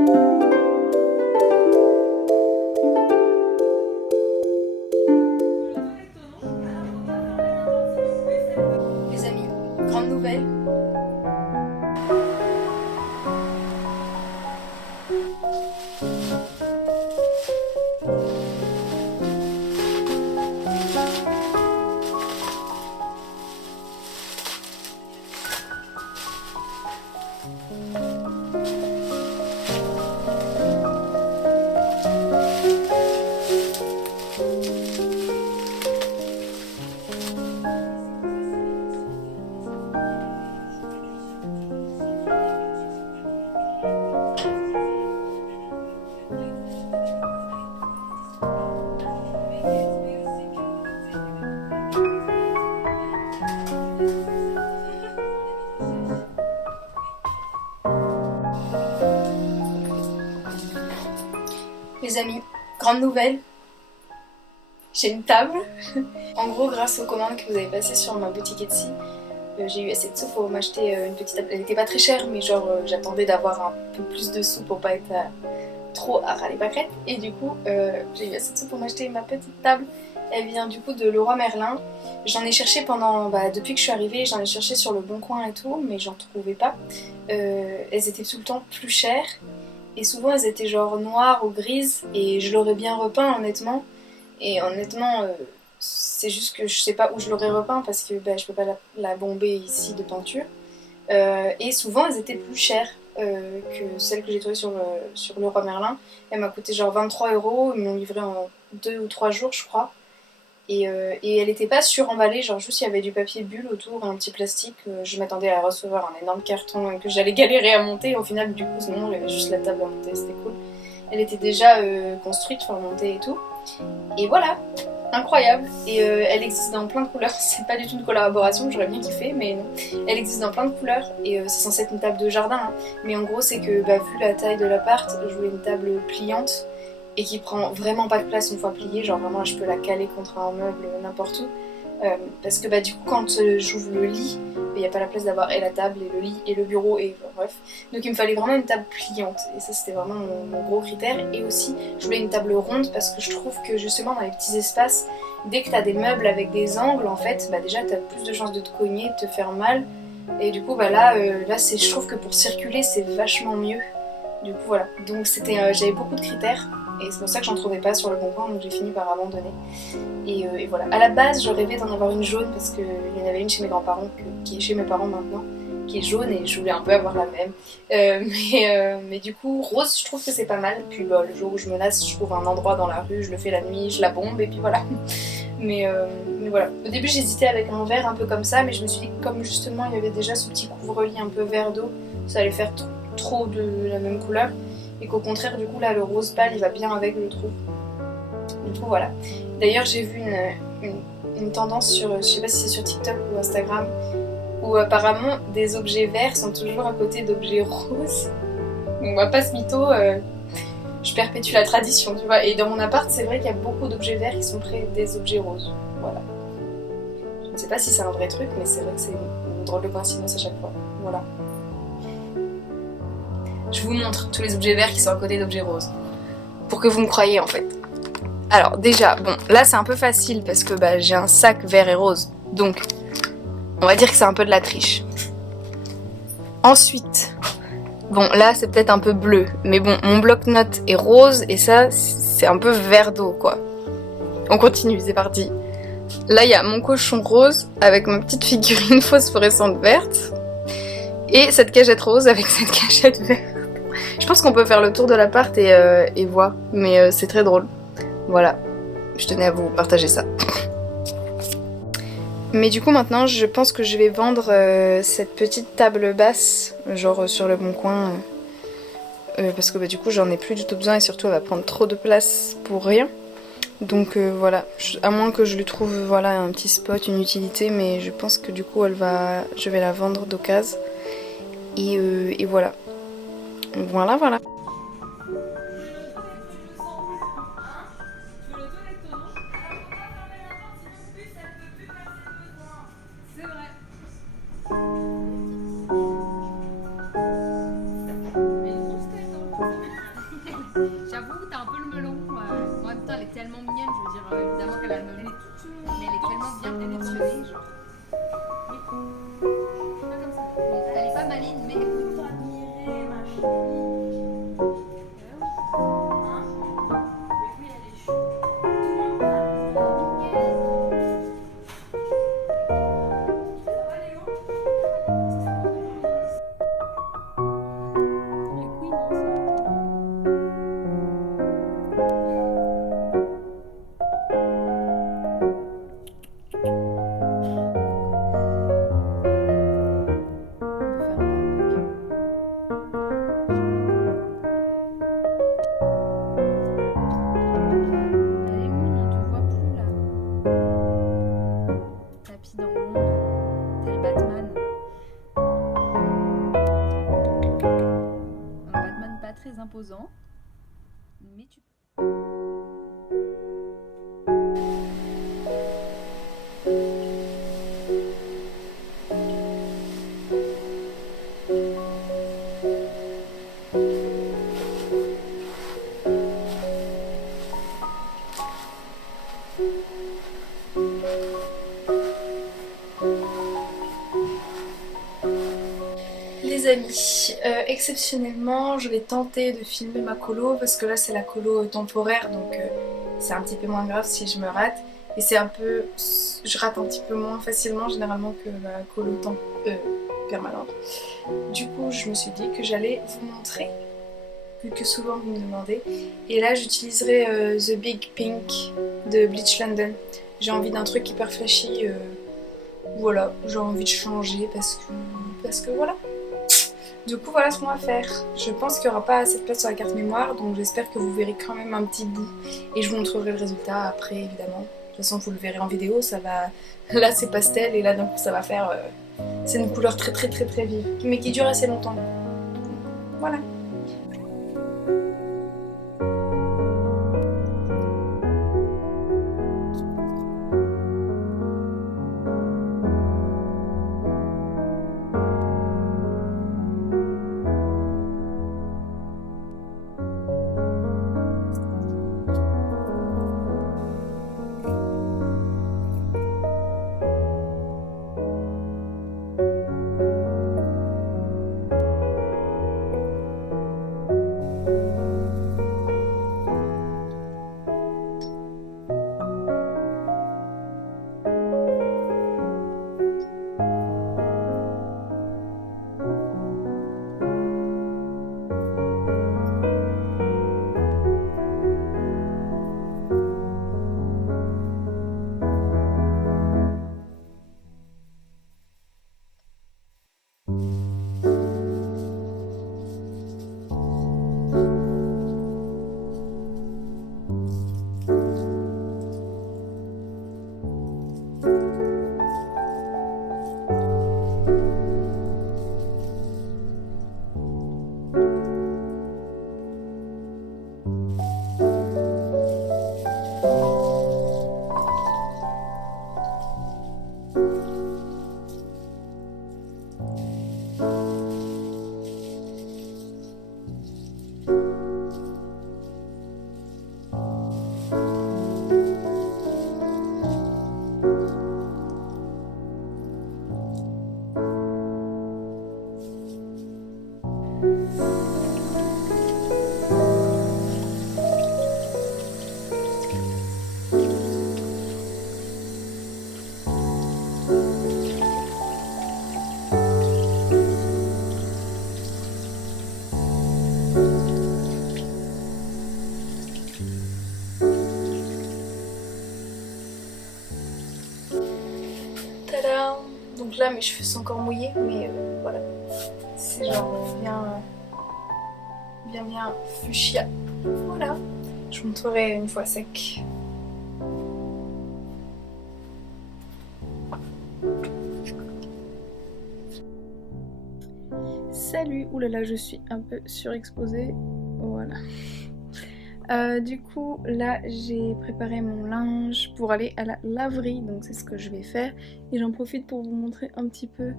Les amis, grande nouvelle. Les amis, grande nouvelle, j'ai une table. En gros, grâce aux commandes que vous avez passées sur ma boutique Etsy, j'ai eu assez de sous pour m'acheter une petite table. Elle n'était pas très chère, mais genre j'attendais d'avoir un peu plus de sous pour pas être trop à râler pâquerette. Et du coup, j'ai eu assez de sous pour m'acheter ma petite table. Elle vient du coup de Leroy Merlin. J'en ai cherché depuis que je suis arrivée, j'en ai cherché sur le Bon Coin et tout, mais j'en trouvais pas. Elles étaient tout le temps plus chères. Et souvent elles étaient genre noires ou grises et je l'aurais bien repeint honnêtement. Et honnêtement, c'est juste que je sais pas où je l'aurais repeint parce que je peux pas la bomber ici de peinture. Et souvent elles étaient plus chères que celles que j'ai trouvées sur Leroy Merlin. Elle m'a coûté genre 23 €, ils m'ont livré en 2 ou 3 jours je crois. Et elle n'était pas suremballée, genre juste il y avait du papier bulle autour et un petit plastique. Je m'attendais à recevoir un énorme carton que j'allais galérer à monter. Au final, du coup, non, il y avait juste la table à monter, c'était cool. Elle était déjà construite, enfin montée et tout. Et voilà, incroyable. Et elle existe dans plein de couleurs. C'est pas du tout une collaboration, j'aurais bien kiffé, mais non. Elle existe dans plein de couleurs et c'est censé être une table de jardin. Hein. Mais en gros, c'est que vu la taille de l'appart, je voulais une table pliante. Et qui prend vraiment pas de place une fois pliée, genre vraiment je peux la caler contre un meuble n'importe où. Parce que du coup quand j'ouvre le lit, il n'y a pas la place d'avoir et la table et le lit et le bureau et bref. Donc il me fallait vraiment une table pliante et ça c'était vraiment mon gros critère. Et aussi je voulais une table ronde parce que je trouve que justement dans les petits espaces, dès que t'as des meubles avec des angles en fait, déjà t'as plus de chances de te cogner, de te faire mal. Et du coup là je trouve que pour circuler c'est vachement mieux. Du coup voilà, donc j'avais beaucoup de critères. Et c'est pour ça que j'en trouvais pas sur le Bon Coin, donc j'ai fini par abandonner. Et voilà. À la base, je rêvais d'en avoir une jaune parce qu'il y en avait une chez mes grands-parents, qui est chez mes parents maintenant, qui est jaune et je voulais un peu avoir la même. Mais du coup, rose, je trouve que c'est pas mal. Puis le jour où je me lasse, je trouve un endroit dans la rue, je le fais la nuit, je la bombe et puis voilà. Mais voilà. Au début, j'hésitais avec un vert un peu comme ça, mais je me suis dit que comme justement il y avait déjà ce petit couvre-lit un peu vert d'eau, ça allait faire trop de la même couleur. Et qu'au contraire, du coup, là, le rose pâle, il va bien avec, je trouve. Du coup, voilà. D'ailleurs, j'ai vu une tendance je sais pas si c'est sur TikTok ou Instagram, où apparemment, des objets verts sont toujours à côté d'objets roses. Donc, on va pas se mytho, je perpétue la tradition, tu vois. Et dans mon appart, c'est vrai qu'il y a beaucoup d'objets verts qui sont près des objets roses. Voilà. Je ne sais pas si c'est un vrai truc, mais c'est vrai que c'est une drôle de coïncidence à chaque fois. Voilà. Je vous montre tous les objets verts qui sont à côté d'objets roses. Pour que vous me croyiez en fait. Alors déjà, bon, là c'est un peu facile parce que j'ai un sac vert et rose. Donc, on va dire que c'est un peu de la triche. Ensuite, bon, là c'est peut-être un peu bleu. Mais bon, mon bloc-notes est rose et ça, c'est un peu vert d'eau quoi. On continue, c'est parti. Là, il y a mon cochon rose avec ma petite figurine phosphorescente verte. Et cette cagette rose avec cette cagette verte. Je pense qu'on peut faire le tour de l'appart et voir, mais c'est très drôle. Voilà, je tenais à vous partager ça. Mais du coup maintenant je pense que je vais vendre cette petite table basse, genre sur le Bon Coin, parce que du coup j'en ai plus du tout besoin et surtout elle va prendre trop de place pour rien. Donc voilà, à moins que je lui trouve un petit spot, une utilité, mais je pense que du coup je vais la vendre d'occasion. Et voilà. Voilà. j'avoue, t'as un peu le melon. En même temps, elle est tellement mignonne, je veux dire, évidemment qu'elle a le melon. Mais elle est tellement bien proportionnée, genre. Oui. Pas comme ça. Bon, elle est pas maligne, mais écoute. T'admirer, ma chérie. Hein? Mais oui, elle est chou. Tout le monde t'admire. Ça va, Léo? Les queens, hein, Elle est moune, on te voit plus là. Tapis dans l'ombre, tel Batman. Un Batman pas très imposant, mais tu. Les amis, exceptionnellement, je vais tenter de filmer ma colo parce que là c'est la colo temporaire donc c'est un petit peu moins grave si je me rate. Et c'est un peu. Je rate un petit peu moins facilement généralement que la colo permanente. Du coup, je me suis dit que j'allais vous montrer, vu que souvent vous me demandez. Et là, j'utiliserai The Big Pink de Bleach London. J'ai envie d'un truc hyper flashy. Voilà, j'ai envie de changer parce que voilà. Du coup, voilà ce qu'on va faire. Je pense qu'il n'y aura pas assez de place sur la carte mémoire, donc j'espère que vous verrez quand même un petit bout. Et je vous montrerai le résultat après, évidemment. De toute façon, vous le verrez en vidéo, ça va... Là, c'est pastel, et là, d'un coup, ça va faire... C'est une couleur très très très très vive, mais qui dure assez longtemps. Voilà. Tada! Donc là, mes cheveux sont encore mouillés, mais voilà. C'est genre bien fuchsia. Voilà. Je vous montrerai une fois sec. Salut! Oulala, je suis un peu surexposée. Voilà. Du coup, là, j'ai préparé mon linge pour aller à la laverie, donc c'est ce que je vais faire. Et j'en profite pour vous montrer un petit peu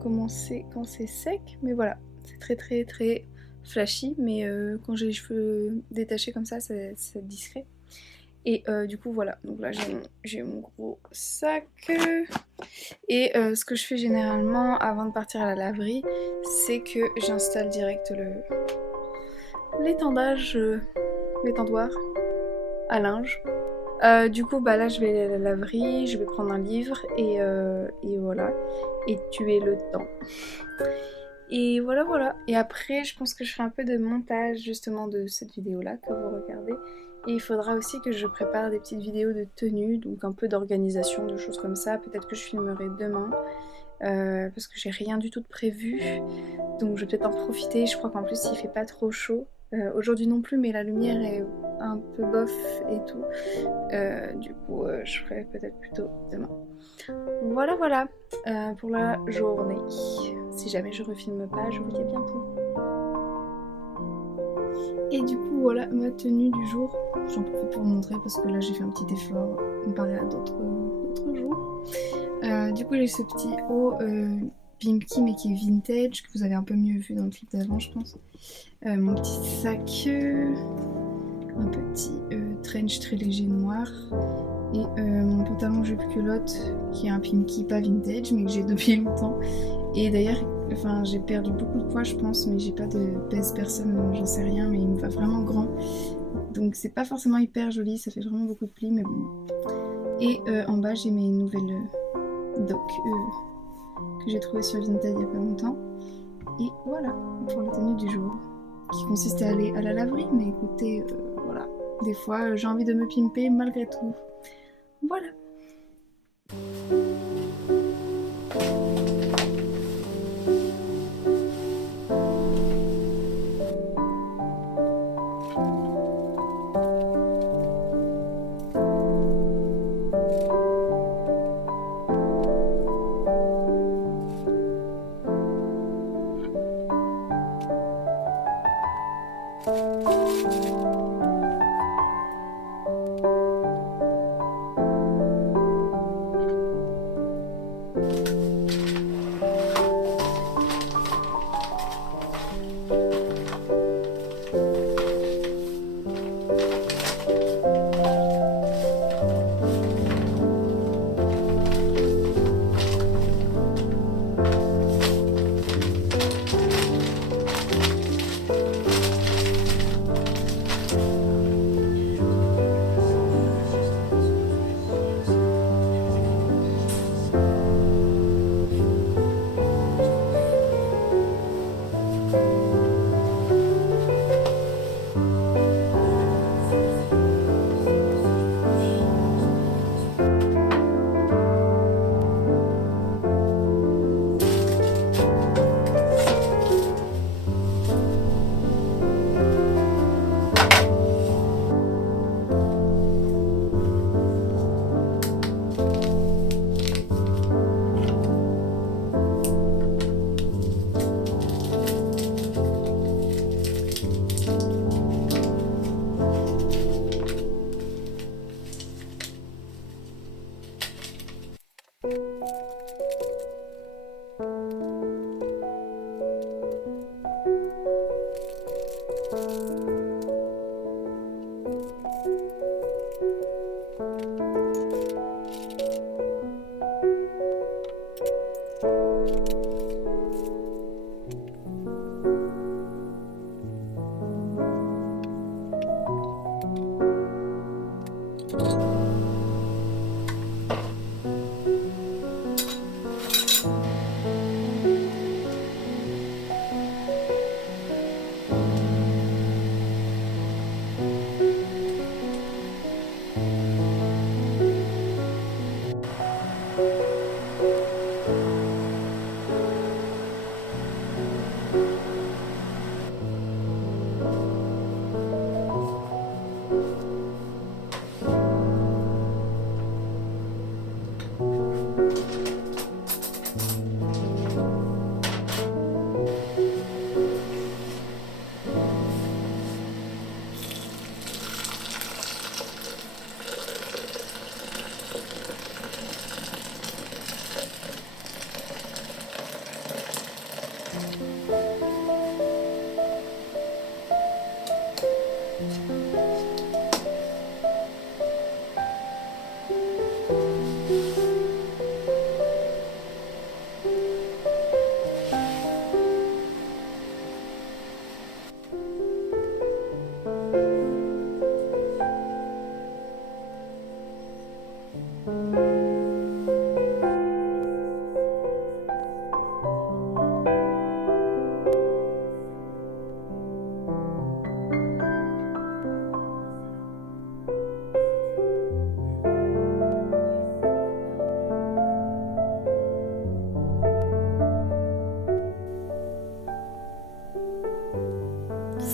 comment c'est quand c'est sec. Mais voilà, c'est très très très flashy, mais quand j'ai les cheveux détachés comme ça, c'est discret. Et du coup voilà, donc là j'ai mon gros sac. Et ce que je fais généralement avant de partir à la laverie, c'est que j'installe direct l'étendage, l'étendoir à linge. Du coup bah là je vais aller à la laverie, je vais prendre un livre et voilà, et tuer le temps. Et voilà. Et après je pense que je ferai un peu de montage justement de cette vidéo là que vous regardez. Et il faudra aussi que je prépare des petites vidéos de tenue, donc un peu d'organisation, de choses comme ça. Peut-être que je filmerai demain, parce que j'ai rien du tout de prévu. Donc je vais peut-être en profiter, je crois qu'en plus il fait pas trop chaud. Aujourd'hui non plus, mais la lumière est un peu bof et tout. Du coup je ferai peut-être plutôt demain. Voilà pour la journée. Si jamais je refilme pas, je vous dis à bientôt. Et du coup voilà ma tenue du jour. J'en profite pour vous montrer parce que là j'ai fait un petit effort comparé à d'autres jours. Du coup j'ai ce petit haut Pimki mais qui est vintage, que vous avez un peu mieux vu dans le clip d'avant je pense. Mon petit sac, un petit trench très léger noir. Et mon pantalon jupe culotte qui est un Pimki pas vintage mais que j'ai depuis longtemps. Et d'ailleurs enfin, j'ai perdu beaucoup de poids je pense, mais j'ai pas de pèse personne, j'en sais rien, mais il me va vraiment grand. Donc c'est pas forcément hyper joli, ça fait vraiment beaucoup de plis, mais bon. Et en bas j'ai mes nouvelles docks que j'ai trouvées sur Vinted il y a pas longtemps. Et voilà, pour la tenue du jour, qui consiste à aller à la laverie, mais écoutez, voilà. Des fois j'ai envie de me pimper malgré tout. Voilà.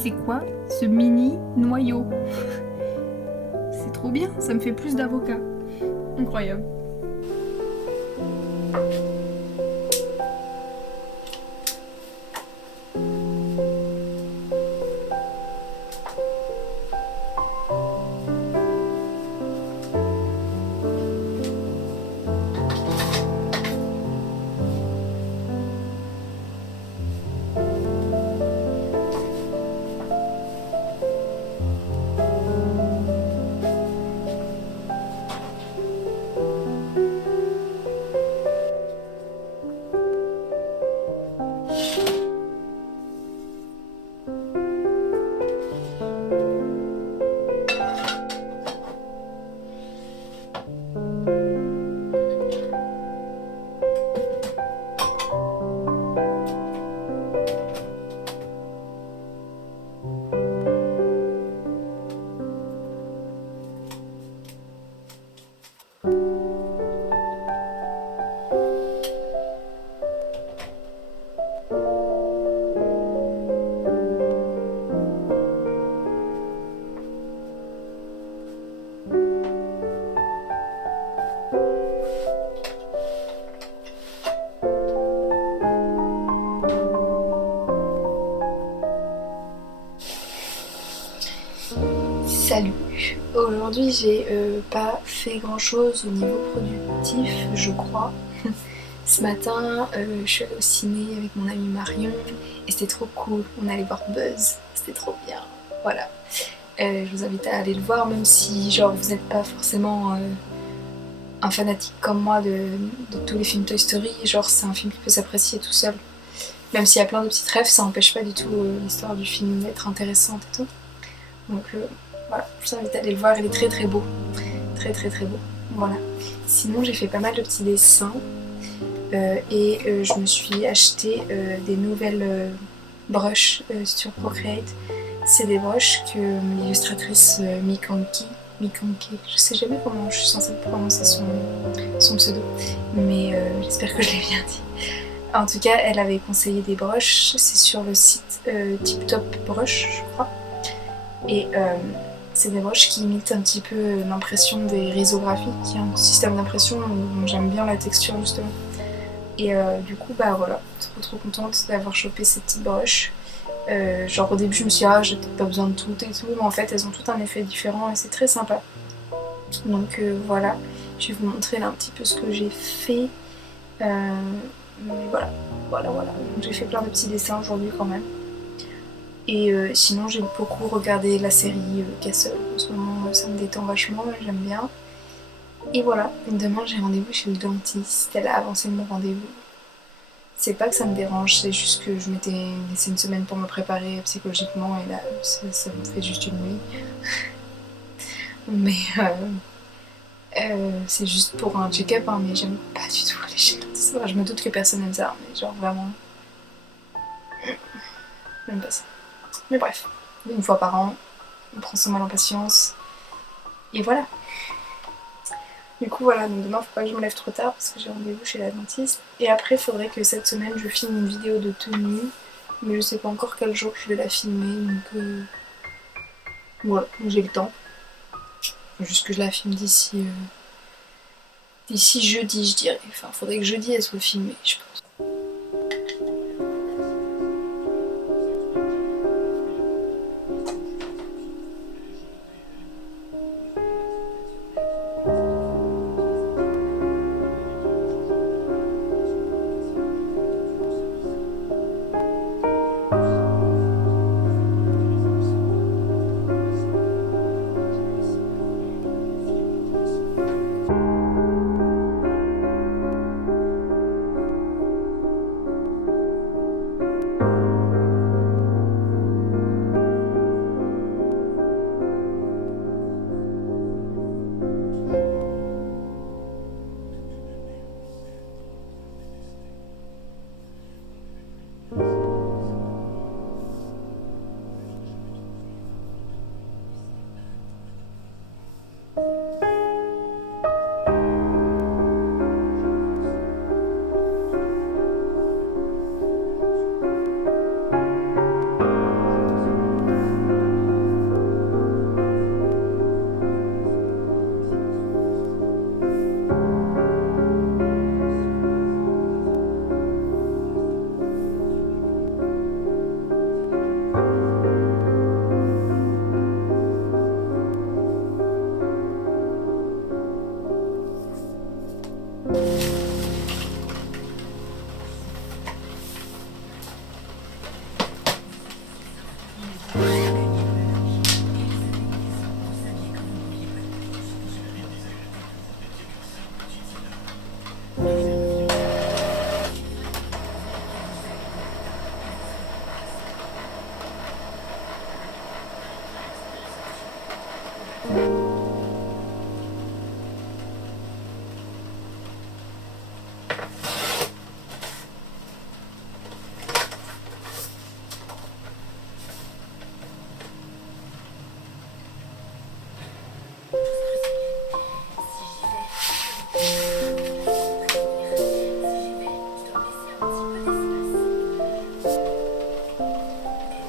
c'est quoi ce mini noyau? C'est trop bien, ça me fait plus d'avocat. Incroyable. Salut, aujourd'hui j'ai pas fait grand chose au niveau productif je crois. Ce matin je suis allée au ciné avec mon amie Marion et c'était trop cool, on allait voir Buzz, c'était trop bien, voilà. Je vous invite à aller le voir même si genre vous n'êtes pas forcément un fanatique comme moi de tous les films Toy Story, genre c'est un film qui peut s'apprécier tout seul. Même s'il y a plein de petites rêves, ça n'empêche pas du tout l'histoire du film d'être intéressante et tout. Donc voilà, je vous invite à aller le voir, il est très très beau. Très très très beau. Voilà. Sinon j'ai fait pas mal de petits dessins et je me suis acheté des nouvelles brushes sur Procreate. C'est des brushes que l'illustratrice Mikanki, je sais jamais comment je suis censée prononcer son pseudo, mais j'espère que je l'ai bien dit. En tout cas, elle avait conseillé des brushes, c'est sur le site Tip Top Brush, je crois. Et c'est des brushes qui imitent un petit peu l'impression des risographies, qui est un système d'impression où j'aime bien la texture justement. Et du coup, bah voilà, trop contente d'avoir chopé ces petites brushes. Genre au début je me suis dit ah j'ai peut-être pas besoin de toutes et tout, mais en fait elles ont toutes un effet différent et c'est très sympa. Donc voilà, je vais vous montrer là un petit peu ce que j'ai fait. Mais voilà. J'ai fait plein de petits dessins aujourd'hui quand même. Et sinon j'ai beaucoup regardé la série Castle. En ce moment ça me détend vachement, j'aime bien. Et voilà, demain j'ai rendez-vous chez le dentiste, elle a avancé mon rendez-vous. C'est pas que ça me dérange, c'est juste que je m'étais laissé une semaine pour me préparer psychologiquement et là ça me fait juste une nuit. Mais c'est juste pour un check-up, hein, mais j'aime pas du tout aller chez le dentiste. Je me doute que personne n'aime ça, mais genre vraiment... J'aime pas ça. Mais bref, une fois par an, on prend son mal en patience. Et voilà. Du coup voilà, donc demain faut pas que je me lève trop tard parce que j'ai rendez-vous chez la dentiste. Et après il faudrait que cette semaine je filme une vidéo de tenue. Mais je sais pas encore quel jour je vais la filmer, donc voilà, j'ai le temps. Juste que je la filme d'ici jeudi je dirais. Enfin faudrait que jeudi elle soit filmée je pense.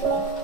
Nickel.